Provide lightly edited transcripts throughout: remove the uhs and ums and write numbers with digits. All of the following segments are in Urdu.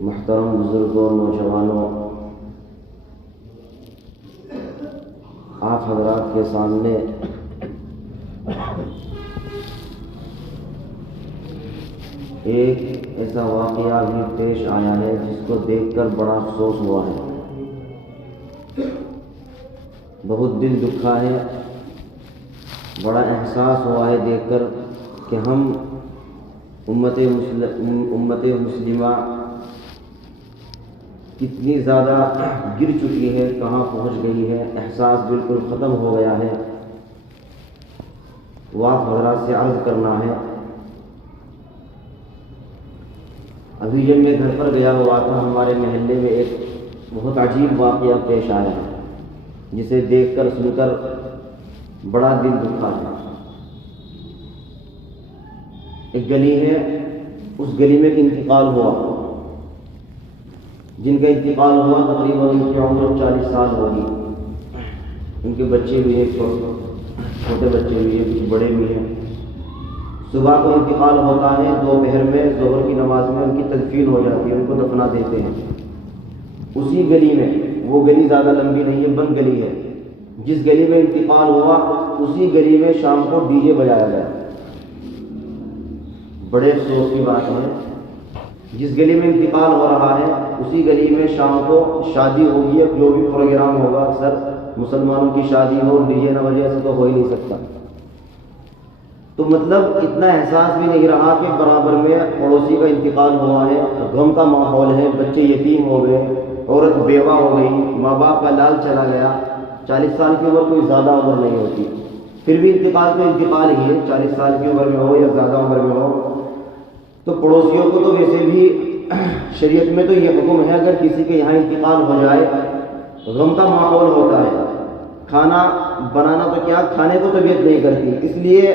محترم بزرگوں، نوجوانوں، آپ حضرات کے سامنے ایک ایسا واقعہ بھی پیش آیا ہے جس کو دیکھ کر بڑا افسوس ہوا ہے، بہت دل دکھا ہے، بڑا احساس ہوا ہے دیکھ کر کہ ہم امت مسلمہ کتنی زیادہ گر چکی ہے، کہاں پہنچ گئی ہے، احساس بالکل ختم ہو گیا ہے۔ وہ آپ حضرات سے عرض کرنا ہے، ابھی جب میں گھر پر گیا ہوا تھا، ہمارے محلے میں ایک بہت عجیب واقعہ پیش آیا ہے جسے دیکھ کر سن کر بڑا دل دکھا ہے۔ ایک گلی ہے، اس گلی میں ایک انتقال ہوا، جن کا انتقال ہوا تقریباً ان کی عمر 40 سال ہوگی، ان کے بچے بھی ہیں، چھوٹے بچے بھی ہیں، کچھ بڑے بھی ہیں۔ صبح کو انتقال ہوتا ہے، دوپہر میں ظہر کی نماز میں ان کی تدفین ہو جاتی ہے، ان کو دفنا دیتے ہیں۔ اسی گلی میں، وہ گلی زیادہ لمبی نہیں ہے، بند گلی ہے، جس گلی میں انتقال ہوا اسی گلی میں شام کو ڈی جے بجایا گیا۔ بڑے افسوس کی بات ہے، جس گلی میں انتقال ہو رہا ہے اسی گلی میں شام کو شادی ہوگی، اب جو بھی پروگرام ہوگا، اکثر مسلمانوں کی شادی ہو ڈی جے نہ بجے ایسا تو ہو ہی نہیں سکتا۔ تو مطلب اتنا احساس بھی نہیں رہا کہ برابر میں پڑوسی کا انتقال ہوا ہے، غم کا ماحول ہے، بچے یتیم ہو گئے، عورت بیوہ ہو گئی، ماں باپ کا لال چلا گیا۔ 40 سال کی عمر کوئی زیادہ عمر نہیں ہوتی، پھر بھی انتقال تو انتقال ہی ہے، 40 سال کی عمر میں ہو یا زیادہ عمر میں ہو۔ تو پڑوسیوں کو تو ویسے بھی شریعت میں تو یہ حکم ہے، اگر کسی کے یہاں انتقال ہو جائے، غم کا ماحول ہوتا ہے، کھانا بنانا تو کیا، کھانے کو طبیعت نہیں کرتی، اس لیے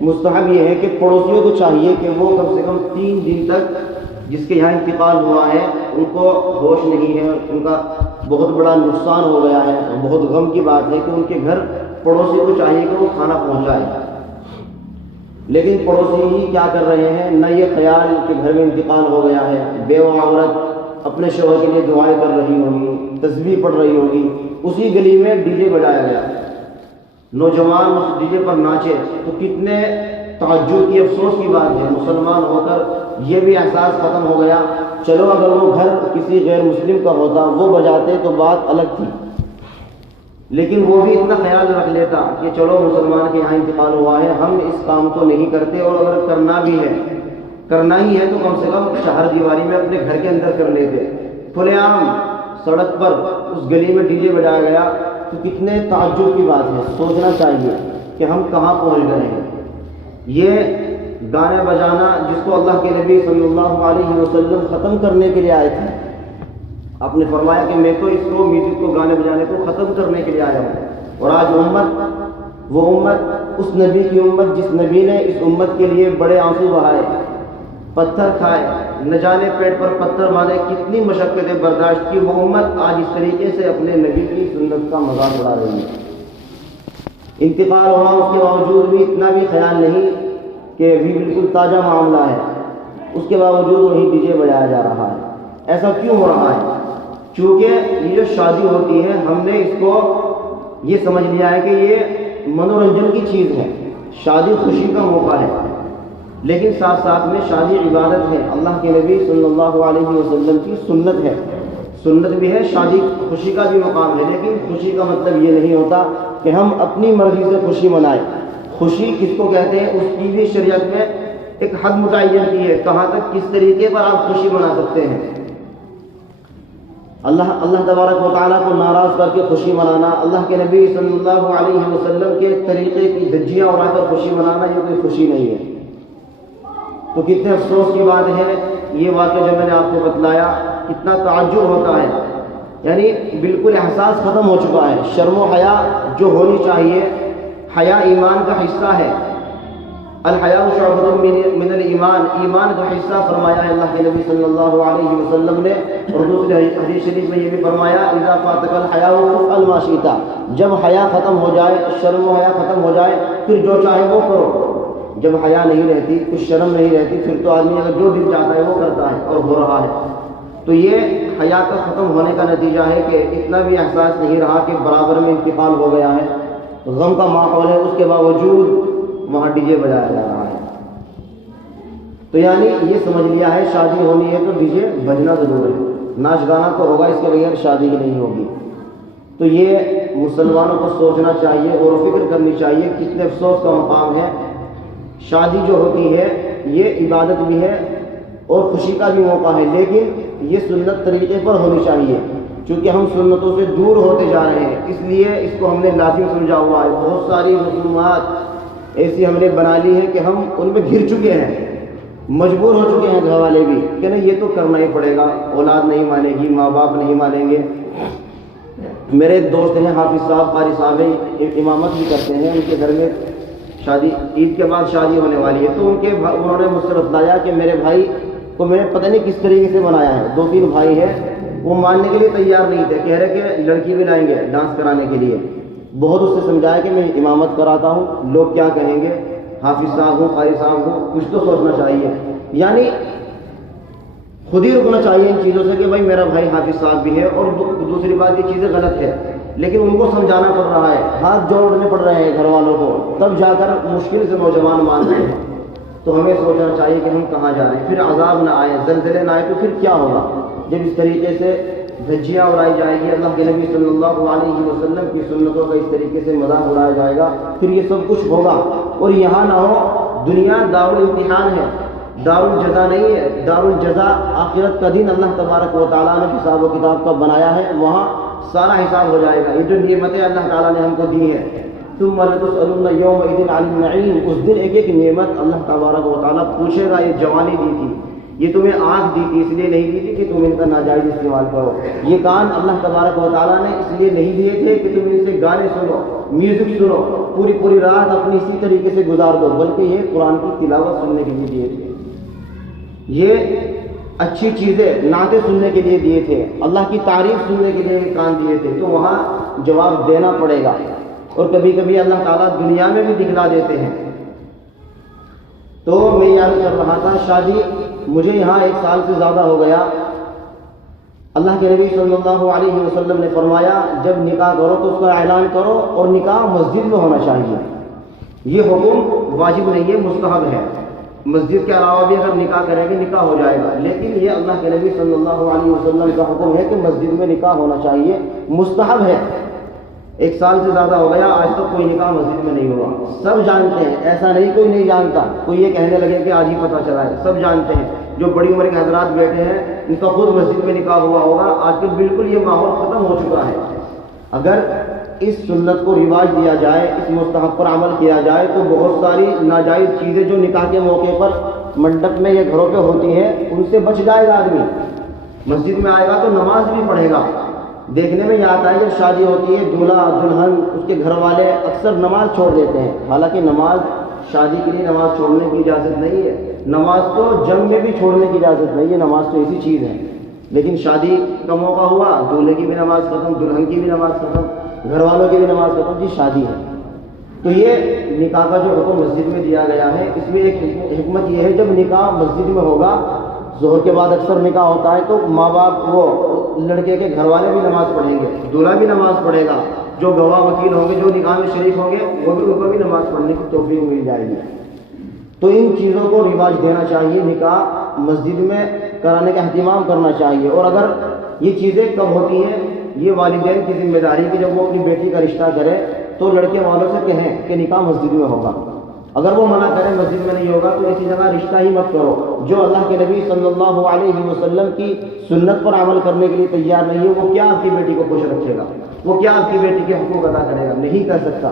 مستحب یہ ہے کہ پڑوسیوں کو چاہیے کہ وہ کم سے کم 3 دن تک، جس کے یہاں انتقال ہوا ہے ان کو ہوش نہیں ہے، ان کا بہت بڑا نقصان ہو گیا ہے، بہت غم کی بات ہے کہ ان کے گھر پڑوسی کو چاہیے کہ وہ کھانا پہنچائے۔ لیکن پڑوسی ہی کیا کر رہے ہیں، نہ یہ خیال کہ گھر میں انتقال ہو گیا ہے، بیوہ عورت اپنے شوہر کے لیے دعائیں کر رہی ہوگی، تسبیح پڑھ رہی ہوگی، اسی گلی میں ڈی جے بجایا گیا، نوجوان اس ڈی جے پر ناچے، تو کتنے تعجب کی، افسوس کی بات ہے۔ مسلمان ہو کر یہ بھی احساس ختم ہو گیا، چلو اگر وہ گھر کسی غیر مسلم کا ہوتا، وہ بجاتے تو بات الگ تھی، لیکن وہ بھی اتنا خیال رکھ لیتا کہ چلو مسلمان کے یہاں انتقال ہوا ہے، ہم اس کام کو نہیں کرتے، اور اگر کرنا بھی ہے، کرنا ہی ہے تو کم سے کم چہار دیواری میں اپنے گھر کے اندر کر لیتے۔ کھلے عام سڑک پر اس گلی میں ڈی جے بجایا گیا، تو کتنے تعجب کی بات ہے، سوچنا چاہیے کہ ہم کہاں پہنچ گئے ہیں۔ یہ گانے بجانا جس کو اللہ کے نبی صلی اللہ علیہ وسلم ختم کرنے کے لیے آئے تھے، آپ نے فرمایا کہ میں تو اس کو، میوزک کو، گانے بجانے کو ختم کرنے کے لیے آیا ہوں، اور آج امت، وہ امت، اس نبی کی امت جس نبی نے اس امت کے لیے بڑے آنسو بہائے، پتھر کھائے، نہ جانے پیٹ پر پتھر مارے، کتنی مشقتیں برداشت کی، وہ امت آج اس طریقے سے اپنے نبی کی سنت کا مذاق اڑا رہی ہے۔ انتقال ہوا، اس کے باوجود بھی اتنا بھی خیال نہیں کہ ابھی بالکل تازہ معاملہ ہے، اس کے باوجود وہی ڈی جے بجایا جا رہا ہے۔ ایسا کیوں ہو رہا ہے؟ چونکہ یہ جو شادی ہوتی ہے، ہم نے اس کو یہ سمجھ لیا ہے کہ یہ منورنجن کی چیز ہے، شادی خوشی کا موقع ہے، لیکن ساتھ ساتھ میں شادی عبادت ہے، اللہ کے نبی صلی اللہ علیہ وسلم کی سنت ہے، سنت بھی ہے، شادی خوشی کا بھی مقام ہے، لیکن خوشی کا مطلب یہ نہیں ہوتا کہ ہم اپنی مرضی سے خوشی منائیں۔ خوشی کس کو کہتے ہیں، اس کی بھی شریعت میں ایک حد متعین کی ہے، کہاں تک کس طریقے پر آپ خوشی منا سکتے ہیں۔ اللہ تبارک و تعالیٰ کو ناراض کر کے خوشی منانا، اللہ کے نبی صلی اللہ علیہ وسلم کے طریقے کی دھجیاں اڑا کر خوشی منانا، یہ کوئی خوشی نہیں ہے۔ تو کتنے افسوس کی بات ہے، یہ واقعہ جو میں نے آپ کو بتلایا، کتنا تعجب ہوتا ہے، یعنی بالکل احساس ختم ہو چکا ہے۔ شرم و حیا جو ہونی چاہیے، حیا ایمان کا حصہ ہے، الحیاء شعبۃ من الایمان، ایمان کا حصہ فرمایا ہے اللہ کے نبی صلی اللہ علیہ وسلم نے، اور دوسرے حدیث شریف میں یہ بھی فرمایا، اذا فاتک الحیاء فافعل ما شئت، جب حیا ختم ہو جائے، شرم و حیا ختم ہو جائے، پھر جو چاہے وہ کرو۔ جب حیا نہیں رہتی، کچھ شرم نہیں رہتی، پھر تو آدمی اگر جو دل چاہتا ہے وہ کرتا ہے، اور ہو رہا ہے۔ تو یہ حیات کا ختم ہونے کا نتیجہ ہے کہ اتنا بھی احساس نہیں رہا کہ برابر میں انتقال ہو گیا ہے، غم کا ماحول ہے، اس کے باوجود وہاں ڈی جے بجایا جا رہا ہے۔ تو یعنی یہ سمجھ لیا ہے شادی ہونی ہے تو ڈی جے بجنا ضرور ہے، ناچ گانا تو ہوگا، اس کے بغیر شادی ہی نہیں ہوگی۔ تو یہ مسلمانوں کو سوچنا چاہیے اور فکر کرنی چاہیے، کتنے افسوس کا مقام ہے۔ شادی جو ہوتی ہے یہ عبادت بھی ہے اور خوشی کا بھی موقع ہے، لیکن یہ سنت طریقے پر ہونی چاہیے، چونکہ ہم سنتوں سے دور ہوتے جا رہے ہیں، اس لیے اس کو ہم نے لازم سمجھا ہوا ہے۔ بہت ساری رسومات ایسی ہم نے بنا لی ہیں کہ ہم ان میں گھر چکے ہیں، مجبور ہو چکے ہیں گھر والے بھی کہ نہیں یہ تو کرنا ہی پڑے گا، اولاد نہیں مانے گی، ماں باپ نہیں مانیں گے۔ میرے ایک دوست ہیں حافظ صاحب، قاری صاحب ہیں، امامت بھی کرتے ہیں، ان کے گھر میں شادی عید کے بعد شادی ہونے والی ہے، تو انہوں نے مجھ سے بتلایا کہ میرے بھائی کو میں نے پتہ نہیں کس طریقے سے بنایا ہے، 2-3 بھائی ہیں، وہ ماننے کے لیے تیار نہیں تھے، کہہ رہے کہ لڑکی بھی لائیں گے ڈانس کرانے کے لیے۔ بہت اس سے سمجھایا کہ میں امامت کراتا ہوں، لوگ کیا کہیں گے، حافظ صاحب ہوں، قاری صاحب ہوں، کچھ تو سوچنا چاہیے، یعنی خود ہی رکنا چاہیے ان چیزوں سے کہ بھائی میرا بھائی حافظ صاحب بھی ہے، اور دوسری بات یہ چیزیں غلط ہے، لیکن ان کو سمجھانا پڑ رہا ہے، ہاتھ جوڑنے پڑ رہے ہیں گھر والوں کو، تب جا کر مشکل سے نوجوان مان رہے ہیں۔ تو ہمیں سوچنا چاہیے کہ ہم کہاں جا رہے ہیں، پھر عذاب نہ آئے، زلزلے نہ آئے تو پھر کیا ہوگا جب اس طریقے سے دھجیاں اڑائی جائے گی، اللہ کے نبی صلی اللہ علیہ وسلم کی سنتوں کا اس طریقے سے مذاق اڑایا جائے گا، پھر یہ سب کچھ ہوگا۔ اور یہاں نہ ہو، دنیا دارالامتحان ہے، دار الجزا نہیں ہے، دار الجزا آخرت کا دن اللہ تبارک و تعالیٰ نے حساب و کتاب کا بنایا ہے، وہاں سارا حساب ہو جائے گا۔ یہ جو نعمتیں اللہ تعالیٰ نے ہم کو دی ہیں، ثم لتسألن یومئذ عن النعیم، اس دن ایک ایک نعمت اللہ تبارک و تعالیٰ پوچھے گا، یہ جوانی دی تھی، یہ تمہیں آنکھ دی تھی، اس لیے نہیں دی تھی کہ تم ان کا ناجائز استعمال کرو، یہ کان اللہ تبارک و تعالیٰ نے اس لیے نہیں دیے تھے کہ تم ان سے گانے سنو، میوزک سنو، پوری رات اپنی اسی طریقے سے گزار دو، بلکہ یہ قرآن کی تلاوت سننے کے لیے دیے تھے، یہ اچھی چیزیں نعتیں سننے کے لیے دیے تھے، اللہ کی تعریف سننے کے لیے کان دیے تھے، تو وہاں جواب دینا پڑے گا۔ اور کبھی کبھی اللہ تعالیٰ دنیا میں بھی دکھلا دیتے ہیں۔ تو میں یہ عرض کر رہا تھا، شادی مجھے یہاں 1 سال سے زیادہ ہو گیا، اللہ کے نبی صلی اللہ علیہ وسلم نے فرمایا جب نکاح کرو تو اس کا اعلان کرو، اور نکاح مسجد میں ہونا چاہیے، یہ حکم واجب نہیں ہے، مستحب ہے، مسجد کے علاوہ بھی اگر نکاح کریں گے نکاح ہو جائے گا، لیکن یہ اللہ کے نبی صلی اللہ علیہ وسلم کا حکم ہے کہ مسجد میں نکاح ہونا چاہیے، مستحب ہے۔ 1 سال سے زیادہ ہو گیا، آج تک کوئی نکاح مسجد میں نہیں ہوا، سب جانتے ہیں، ایسا نہیں کوئی نہیں جانتا، کوئی یہ کہنے لگے کہ آج ہی پتہ چلا ہے، سب جانتے ہیں، جو بڑی عمر کے حضرات بیٹھے ہیں ان کا خود مسجد میں نکاح ہوا ہوگا۔ آج کل بالکل یہ ماحول ختم ہو چکا ہے۔ اگر اس سنت کو رواج دیا جائے، اس مستحب پر عمل کیا جائے، تو بہت ساری ناجائز چیزیں جو نکاح کے موقع پر منڈپ میں یا گھروں پہ ہوتی ہیں ان سے بچ جائے گا آدمی، مسجد میں آئے گا تو نماز بھی پڑھے گا۔ دیکھنے میں یہ آتا ہے جب شادی ہوتی ہے، دولہا دلہن اس کے گھر والے اکثر نماز چھوڑ دیتے ہیں، حالانکہ نماز شادی کے لیے نماز چھوڑنے کی اجازت نہیں ہے، نماز تو جنگ میں بھی چھوڑنے کی اجازت نہیں ہے، نماز تو ایسی چیز ہے، لیکن شادی کا موقع ہوا، دولہے کی بھی نماز ختم، دلہن کی بھی نماز ختم، گھر والوں کی بھی نماز ختم، جی شادی ہے۔ تو یہ نکاح کا جو حکم مسجد میں دیا گیا ہے، اس میں ایک حکمت یہ ہے، جب نکاح مسجد میں ہوگا، ظہر کے بعد اکثر نکاح ہوتا ہے، تو ماں باپ وہ لڑکے کے گھر والے بھی نماز پڑھیں گے، دولہا بھی نماز پڑھے گا، جو گواہ وکیل ہوں گے، جو نکاح میں شریک ہوں گے، وہ بھی ان کو بھی نماز پڑھنے کی توفیق مل جائے گی۔ تو ان چیزوں کو رواج دینا چاہیے، نکاح مسجد میں کرانے کا اہتمام کرنا چاہیے۔ اور اگر یہ چیزیں کب ہوتی ہیں، یہ والدین کی ذمہ داری کہ جب وہ اپنی بیٹی کا رشتہ کرے تو لڑکے والوں سے کہیں کہ نکاح مسجد میں ہوگا، اگر وہ منع کریں مسجد میں نہیں ہوگا تو ایسی جگہ رشتہ ہی مت کرو۔ جو اللہ کے نبی صلی اللہ علیہ وسلم کی سنت پر عمل کرنے کے لیے تیار نہیں ہے، وہ کیا آپ کی بیٹی کو خوش رکھے گا، وہ کیا آپ کی بیٹی کے حقوق ادا کرے گا، نہیں کر سکتا۔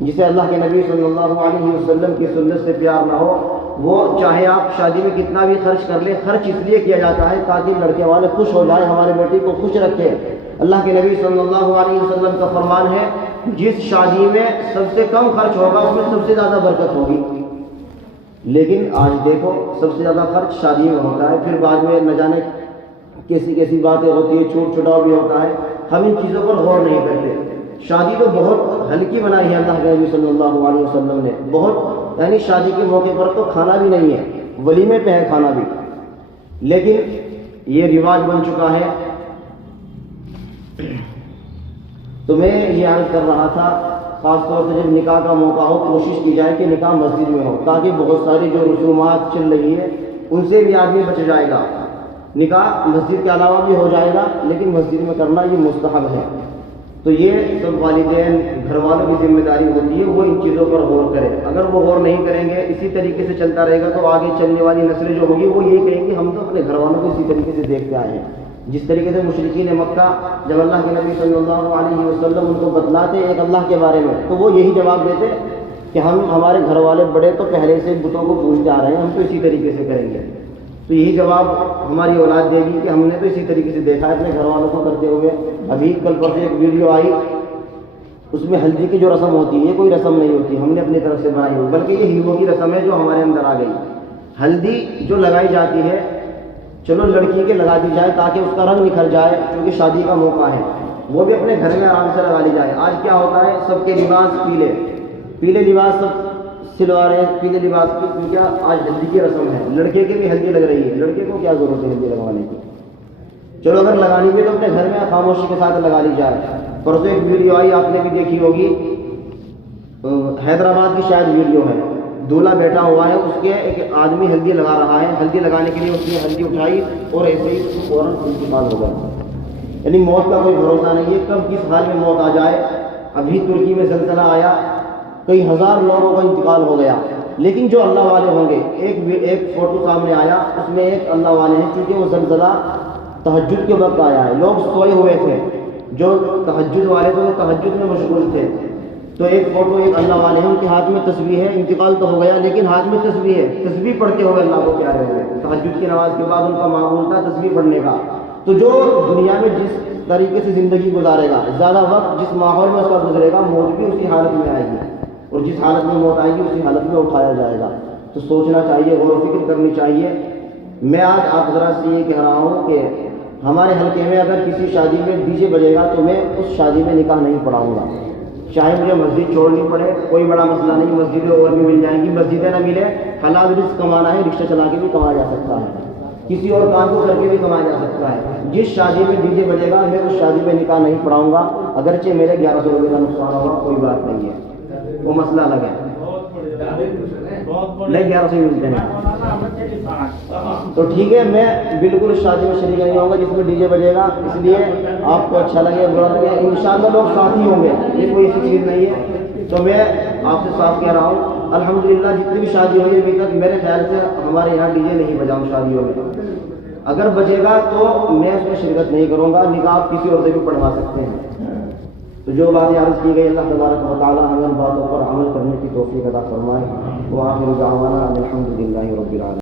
جسے اللہ کے نبی صلی اللہ علیہ وسلم کی سنت سے پیار نہ ہو، وہ چاہے آپ شادی میں کتنا بھی خرچ کر لیں، خرچ اس لیے کیا جاتا ہے تاکہ لڑکے والے خوش ہو جائیں، ہماری بیٹی کو خوش رکھے۔ اللہ کے نبی صلی اللہ علیہ وسلم کا فرمان ہے، جس شادی میں سب سے کم خرچ ہوگا اس میں سب سے زیادہ برکت ہوگی۔ لیکن آج دیکھو سب سے زیادہ خرچ شادی میں ہوتا ہے، پھر بعد میں نہ جانے کیسی کیسی باتیں ہوتی ہیں، چھوٹ چھٹاؤ بھی ہوتا ہے، ہم ان چیزوں پر غور نہیں کرتے۔ شادی تو بہت ہلکی بنائی ہے اللہ کے نبی صلی اللہ علیہ وسلم نے، بہت، یعنی شادی کے موقع پر تو کھانا بھی نہیں ہے، ولیمے پہ ہے کھانا بھی، لیکن یہ رواج بن چکا ہے. تو میں یہ عرض کر رہا تھا خاص طور سے جب نکاح کا موقع ہو کوشش کی جائے کہ نکاح مسجد میں ہو، تاکہ بہت ساری جو رسومات چل رہی ہے ان سے بھی آدمی بچ جائے گا. نکاح مسجد کے علاوہ بھی ہو جائے گا لیکن مسجد میں کرنا یہ مستحب ہے. تو یہ سب والدین گھر والوں کی ذمہ داری ہوتی ہے وہ ان چیزوں پر غور کرے. اگر وہ غور نہیں کریں گے اسی طریقے سے چلتا رہے گا تو آگے چلنے والی نسلیں جو ہوگی وہ یہی کہیں گے ہم تو اپنے گھر والوں کو اسی طریقے سے دیکھتے آئے ہیں. جس طریقے سے مشرکین مکہ جب اللہ کے نبی صلی اللہ علیہ وسلم ان کو بتلاتے ایک اللہ کے بارے میں تو وہ یہی جواب دیتے کہ ہمارے گھر والے بڑے تو پہلے سے بتوں کو پوجتے آ رہے ہیں، ہم تو اسی طریقے سے کریں گے. تو یہی جواب ہماری اولاد دے گی کہ ہم نے تو اسی طریقے سے دیکھا ہے اپنے گھر والوں کو کرتے ہوئے. ابھی کل پرسوں ایک ویڈیو آئی، اس میں ہلدی کی جو رسم ہوتی ہے یہ کوئی رسم نہیں ہوتی، ہم نے اپنی طرف سے بنائی ہوئی، بلکہ یہ ہندوؤں کی رسم ہے جو ہمارے اندر آ گئی. ہلدی جو لگائی جاتی ہے چلو لڑکی کے لگا دی جائے تاکہ اس کا رنگ نکھر جائے کیونکہ شادی کا موقع ہے، وہ بھی اپنے گھر میں آرام سے لگا لی جائے. آج کیا ہوتا ہے سب کے لباس پیلے لباس سب سلوا رہے ہیں پیلے لباس کی، کیونکہ آج ہلدی کی رسم ہے. لڑکے کی بھی ہلدی لگ رہی ہے، لڑکے کو کیا ضرورت ہے ہلدی لگوانے کی؟ چلو اگر لگانی بھی تو اپنے گھر میں خاموشی کے ساتھ لگا لی جائے. پرسوں ایک ویڈیو آئی آپ نے بھی دیکھی ہوگی، حیدرآباد کی شاید ویڈیو ہے، دولہا بیٹھا ہوا ہے، اس کے ایک آدمی ہلدی لگا رہا ہے، ہلدی لگانے کے لیے اس نے ہلدی اٹھائی اور ایسے ہی اس کو فوراً انتقال ہو گیا. یعنی موت کا کوئی بھروسہ نہیں ہے، کب کس حال میں موت آ جائے. ابھی ترکی میں زلزلہ آیا، کئی ہزار لوگوں کا انتقال ہو گیا، لیکن جو اللہ والے ہوں گے ایک فوٹو سامنے آیا اس میں ایک اللہ والے ہیں، چونکہ وہ زلزلہ تہجد کے وقت آیا ہے، لوگ سوئے ہوئے تھے، جو تہجد والے تھے وہ تہجد میں مشغول تھے. تو ایک فوٹو ایک اللہ والے ہیں، ان کے ہاتھ میں تسبیح ہے، انتقال تو ہو گیا لیکن ہاتھ میں تسبیح ہے، تسبیح پڑھتے ہوئے اللہ کو پیارے ہوئے. تہجد کی نماز کے بعد ان کا معمول تھا تسبیح پڑھنے کا. تو جو دنیا میں جس طریقے سے زندگی گزارے گا، زیادہ وقت جس ماحول میں اس کا گزرے گا، موت بھی اسی حالت میں آئے گی، اور جس حالت میں موت آئے گی اسی حالت میں اٹھایا جائے گا. تو سوچنا چاہیے، غور و فکر کرنی چاہیے. میں آج آپ حضرات سے یہ کہہ رہا ہوں کہ ہمارے حلقے میں اگر کسی شادی میں ڈی جے بجے گا تو میں اس شادی میں نکاح نہیں پڑھاؤں گا، چاہے مجھے مسجد چھوڑنی پڑے، کوئی بڑا مسئلہ نہیں، مسجدیں اور بھی مل جائیں گی، مسجدیں نہ ملے حلال رزق کمانا ہے، رکشہ چلا کے بھی کمایا جا سکتا ہے، کسی اور کام کو کر کے بھی کمایا جا سکتا ہے. جس شادی میں ڈی جے بجے گا میں اس شادی میں نکاح نہیں پڑھاؤں گا، اگرچہ میرے 1100 روپے کا نقصان ہوگا، کوئی بات نہیں ہے، وہ مسئلہ الگ ہے، نہیں 1100 ملتے ہیں تو ٹھیک ہے. میں بالکل شادی میں شریک نہیں ہوں گا جس میں ڈی جے بجے گا، اس لیے آپ کو اچھا لگے برا لگے انشاءاللہ لوگ ساتھی ہوں گے، یہ کوئی ایسی چیز نہیں ہے. تو میں آپ سے صاف کہہ رہا ہوں الحمدللہ جتنی بھی شادی ہوئی ابھی تک میرے خیال سے ہمارے یہاں ڈی جے نہیں بجاؤں شادیوں میں. اگر بجے گا تو میں اس میں شرکت نہیں کروں گا، نکاح آپ کسی اور سے بھی پڑھوا سکتے ہیں. تو جو باتیں عرض کی گئی اللہ تبارک و تعالی ہمیں ان باتوں پر عمل کرنے کی توفیق عطا فرمائے. وآخر دعوانا الحمدللہ رب العالمین.